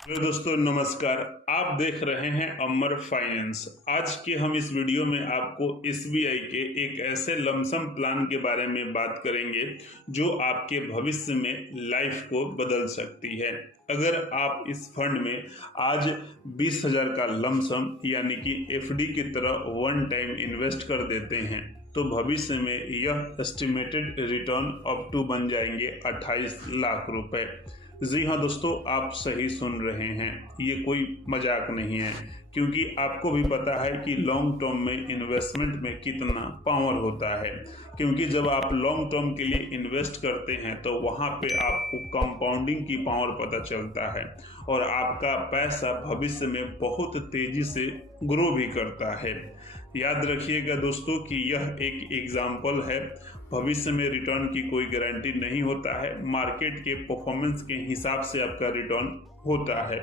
Hello दोस्तों, नमस्कार। आप देख रहे हैं अमर फाइनेंस। आज के हम इस वीडियो में आपको एसबीआई के एक ऐसे लमसम प्लान के बारे में बात करेंगे जो आपके भविष्य में लाइफ को बदल सकती है। अगर आप इस फंड में आज 20,000 का लमसम यानी कि एफडी की तरह वन टाइम इन्वेस्ट कर देते हैं तो भविष्य में यह एस्टिमेटेड रिटर्न अप टू बन जाएंगे 28 लाख रुपए। जी हाँ दोस्तों, आप सही सुन रहे हैं, ये कोई मजाक नहीं है, क्योंकि आपको भी पता है कि लॉन्ग टर्म में इन्वेस्टमेंट में कितना पावर होता है। क्योंकि जब आप लॉन्ग टर्म के लिए इन्वेस्ट करते हैं तो वहाँ पे आपको कंपाउंडिंग की पावर पता चलता है और आपका पैसा भविष्य में बहुत तेजी से ग्रो भी करता है। याद रखिएगा दोस्तों कि यह एक एग्जाम्पल है। भविष्य में रिटर्न की कोई गारंटी नहीं होता है, मार्केट के परफॉर्मेंस के हिसाब से आपका रिटर्न होता है।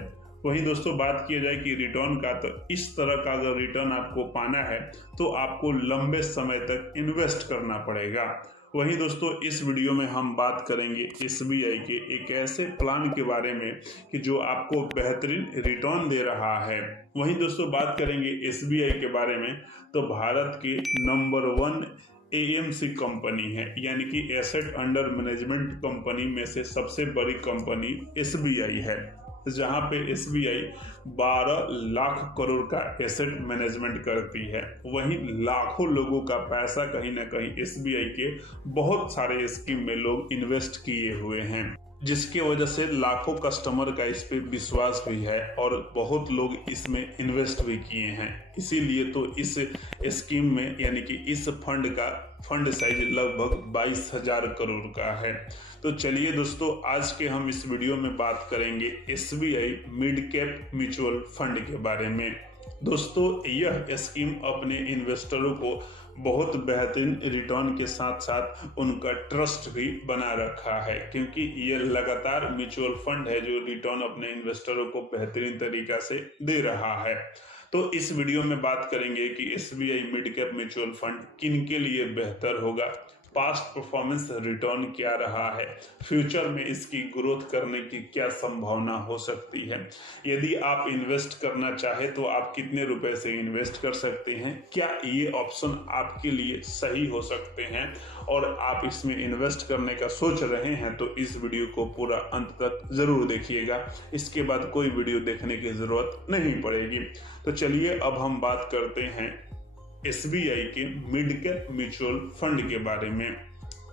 वहीं दोस्तों बात की जाए कि रिटर्न का, तो इस तरह का अगर रिटर्न आपको पाना है तो आपको लंबे समय तक इन्वेस्ट करना पड़ेगा। वहीं दोस्तों इस वीडियो में हम बात करेंगे एसबीआई के एक ऐसे प्लान के बारे में कि जो आपको बेहतरीन रिटर्न दे रहा है। वहीं दोस्तों बात करेंगे एसबीआई के बारे में, तो भारत की नंबर 1 एएमसी कंपनी है, यानी कि एसेट अंडर मैनेजमेंट कंपनी में से सबसे बड़ी कंपनी एसबीआई है, जहां पे एसबीआई 12 लाख करोड़ का एसेट मैनेजमेंट करती है। वहीं लाखों लोगों का पैसा कहीं ना कहीं एसबीआई के बहुत सारे स्कीम में लोग इन्वेस्ट किए हुए हैं, जिसकी वजह से लाखों कस्टमर का इस पे विश्वास भी है और बहुत लोग इसमें इन्वेस्ट भी किए हैं। इसीलिए तो इस स्कीम में यानी कि इस फंड का फंड साइज लगभग 22,000 करोड़ का है। तो चलिए दोस्तों, आज के हम इस वीडियो में बात करेंगे SBI mid cap mutual fund के बारे में। दोस्तों यह स्कीम अपने इन्वेस्टरों को बहुत बेहतरीन रिटर्न के साथ साथ उनका ट्रस्ट भी बना रखा है, क्योंकि ये लगातार म्यूचुअल फंड है जो रिटर्न अपने इन्वेस्टरों को बेहतरीन तरीका से दे रहा है। तो इस वीडियो में बात करेंगे कि SBI mid cap mutual fund किन के लिए बेहतर होगा, पास्ट परफॉर्मेंस रिटर्न क्या रहा है, फ्यूचर में इसकी ग्रोथ करने की क्या संभावना हो सकती है, यदि आप इन्वेस्ट करना चाहे तो आप कितने रुपए से इन्वेस्ट कर सकते हैं, क्या ये ऑप्शन आपके लिए सही हो सकते हैं, और आप इसमें इन्वेस्ट करने का सोच रहे हैं तो इस वीडियो को पूरा अंत तक जरूर देखिएगा। इसके बाद कोई वीडियो देखने की जरूरत नहीं पड़ेगी। तो चलिए अब हम बात करते हैं एसबीआई के मिड कैप म्यूचुअल फंड के बारे में।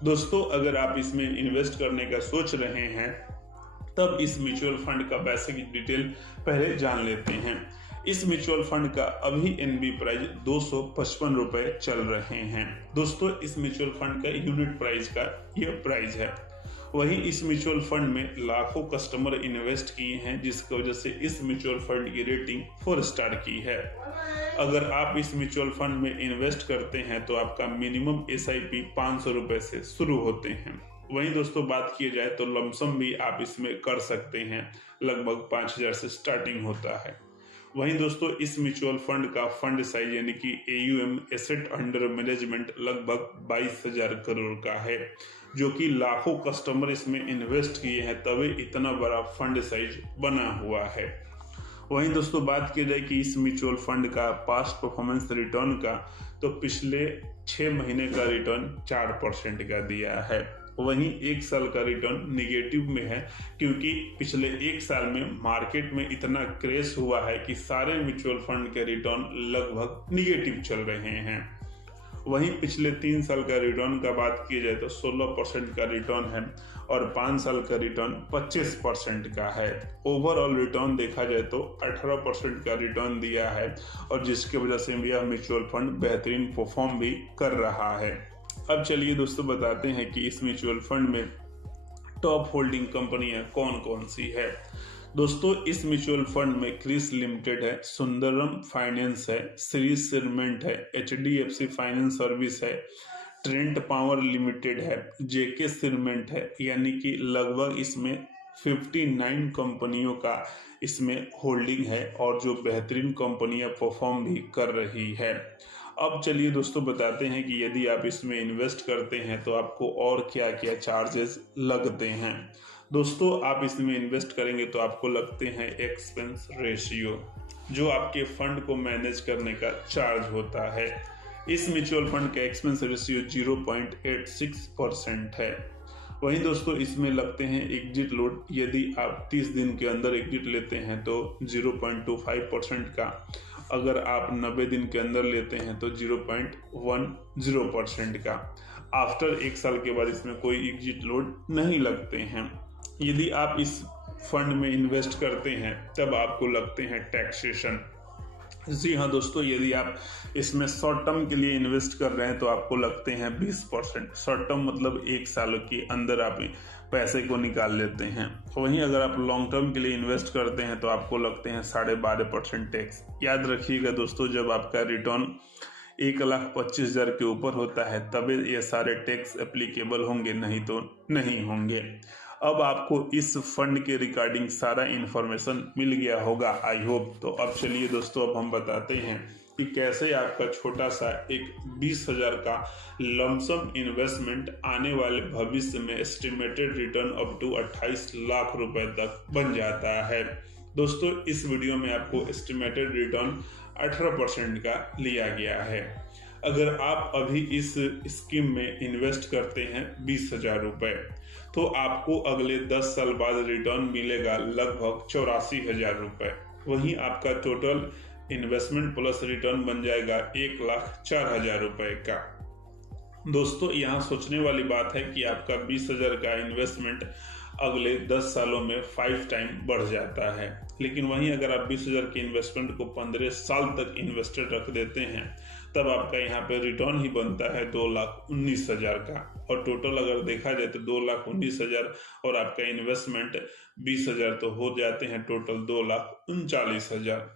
दोस्तों अगर आप इसमें इन्वेस्ट करने का सोच रहे हैं तब इस म्यूचुअल फंड का बेसिक डिटेल पहले जान लेते हैं। इस म्यूचुअल फंड का अभी एनबी प्राइस 255 रुपए चल रहे हैं। दोस्तों इस म्यूचुअल फंड का यूनिट प्राइस का यह प्राइस है। वहीं इस म्यूचुअल फंड में लाखों कस्टमर इन्वेस्ट किए हैं, जिसकी वजह से इस म्यूचुअल फंड की रेटिंग 4 स्टार की है। अगर आप इस म्यूचुअल फंड में इन्वेस्ट करते हैं तो आपका मिनिमम एसआईपी 500 रुपए से शुरू होते हैं। वहीं दोस्तों बात की जाए तो लमसम भी आप इसमें कर सकते हैं, लगभग 5,000 से स्टार्टिंग होता है। वहीं दोस्तों इस म्यूचुअल फंड का फंड साइज यानी कि एयूएम एसेट अंडर मैनेजमेंट लगभग 22,000 करोड़ का है, जो कि लाखों कस्टमर इसमें इन्वेस्ट किए हैं तभी इतना बड़ा फंड साइज बना हुआ है। वहीं दोस्तों बात की जाए कि इस म्यूचुअल फंड का पास्ट परफॉर्मेंस रिटर्न का, तो पिछले 6 महीने का रिटर्न 4% का दिया है। वहीं 1 साल का रिटर्न निगेटिव में है, क्योंकि पिछले 1 साल में मार्केट में इतना क्रेश हुआ है कि सारे म्यूचुअल फंड के रिटर्न लगभग निगेटिव चल रहे हैं। वहीं पिछले 3 साल का रिटर्न का बात की जाए तो 16% का रिटर्न है और 5 साल का रिटर्न 25% का है। ओवरऑल रिटर्न देखा जाए तो 18% का रिटर्न दिया है, और जिसकी वजह से यह म्यूचुअल फंड बेहतरीन परफॉर्म भी कर रहा है। अब चलिए दोस्तों बताते हैं कि इस म्यूचुअल फंड में टॉप होल्डिंग कंपनियां कौन कौन सी है। दोस्तों इस म्यूचुअल फंड में क्रिस लिमिटेड है, सुंदरम फाइनेंस है, श्री सीमेंट है, एचडीएफसी फाइनेंस सर्विस है, ट्रेंट पावर लिमिटेड है, जेके सीमेंट है, यानी कि लगभग इसमें 59 कंपनियों का इसमें होल्डिंग है और जो बेहतरीन कंपनियां परफॉर्म भी कर रही है। अब चलिए दोस्तों बताते हैं कि यदि आप इसमें इन्वेस्ट करते हैं तो आपको और क्या क्या चार्जेस लगते हैं। दोस्तों आप इसमें इन्वेस्ट करेंगे तो आपको लगते हैं एक्सपेंस रेशियो, जो आपके फंड को मैनेज करने का चार्ज होता है। इस म्यूचुअल फंड का एक्सपेंस रेशियो 0.86% है। वहीं दोस्तों इसमें लगते हैं एग्जिट लोड, यदि आप 30 दिन के अंदर एग्जिट लेते हैं तो 0.25% का, अगर आप 90 दिन के अंदर लेते हैं तो 0.10% का। आफ्टर 1 साल के बाद इसमें कोई एग्जिट लोड नहीं लगते हैं। यदि आप इस फंड में इन्वेस्ट करते हैं तब आपको लगते हैं टैक्सेशन। जी हाँ दोस्तों, यदि आप इसमें शॉर्ट टर्म के लिए इन्वेस्ट कर रहे हैं तो आपको लगते हैं 20%। शॉर्ट टर्म मतलब 1 साल के अंदर आप पैसे को निकाल लेते हैं। वहीं अगर आप लॉन्ग टर्म के लिए इन्वेस्ट करते हैं तो आपको लगते हैं 12.5% टैक्स। याद रखिएगा दोस्तों, जब आपका रिटर्न 1,25,000 के ऊपर होता है तभी ये सारे टैक्स एप्लीकेबल होंगे, नहीं तो नहीं होंगे। अब आपको इस फंड के रिगार्डिंग सारा इन्फॉर्मेशन मिल गया होगा, आई होप। तो अब चलिए दोस्तों, अब हम बताते हैं कि कैसे आपका छोटा सा एक 20,000 का लमसम इन्वेस्टमेंट आने वाले भविष्य में estimated return up to 28 lakh रुपए तक बन जाता है। दोस्तों इस वीडियो में आपको एस्टिमेटेड रिटर्न 18% का लिया गया है। अगर आप अभी इस स्कीम में इन्वेस्ट करते हैं 20,000 रुपए, तो आपको अगले 10 साल बाद रिटर्न मिलेगा लगभग 84,000 रुपए। वहीं आपका टोटल इन्वेस्टमेंट प्लस रिटर्न बन जाएगा 1,04,000 रुपए का। दोस्तों यहाँ सोचने वाली बात है कि आपका 20,000 का इन्वेस्टमेंट अगले 10 सालों में 5 टाइम बढ़ जाता है। लेकिन वहीं अगर आप 20,000 के इन्वेस्टमेंट को 15 साल तक इन्वेस्टेड रख देते हैं तब आपका यहाँ पे रिटर्न ही बनता है 2,19,000 का। और टोटल अगर देखा जाए तो 2,19,000 और आपका इन्वेस्टमेंट 20,000 तो हो जाते हैं टोटल 2,39,000।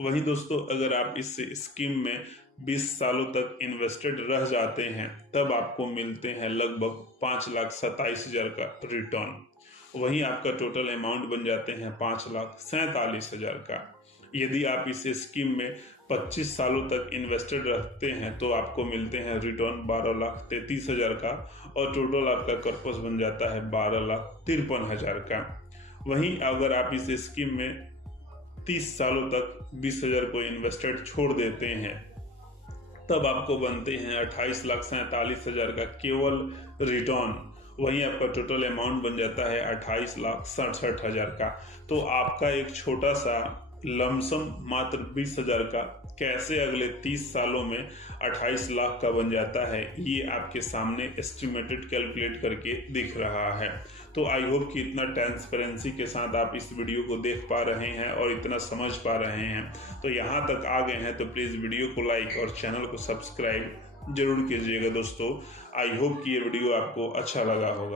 वहीं दोस्तों अगर आप इस स्कीम में 20 सालों तक इन्वेस्टेड रह जाते हैं तब आपको मिलते हैं लगभग 5,27,000 का रिटर्न। वहीं आपका टोटल अमाउंट बन जाते हैं 5,47,000 का। यदि आप इस स्कीम में 25 सालों तक इन्वेस्टेड रखते हैं तो आपको मिलते हैं रिटर्न 12,33,000 का और टोटल आपका कर्पस बन जाता है 12,53,000 का। वहीं अगर आप इस स्कीम में 30 सालों तक 20,000 को इन्वेस्टेड छोड़ देते हैं तब आपको बनते हैं 28,47,000 का केवल रिटर्न। वहीं आपका टोटल अमाउंट बन जाता है 28,67,000 का। तो आपका एक छोटा सा लमसम मात्र 20,000 का कैसे अगले 30 सालों में 28 लाख का बन जाता है, ये आपके सामने एस्टिमेटेड कैलकुलेट करके दिख रहा है। तो आई होप कि इतना ट्रांसपेरेंसी के साथ आप इस वीडियो को देख पा रहे हैं और इतना समझ पा रहे हैं। तो यहाँ तक आ गए हैं तो प्लीज़ वीडियो को लाइक और चैनल को सब्सक्राइब जरूर कीजिएगा दोस्तों। आई होप कि ये वीडियो आपको अच्छा लगा होगा।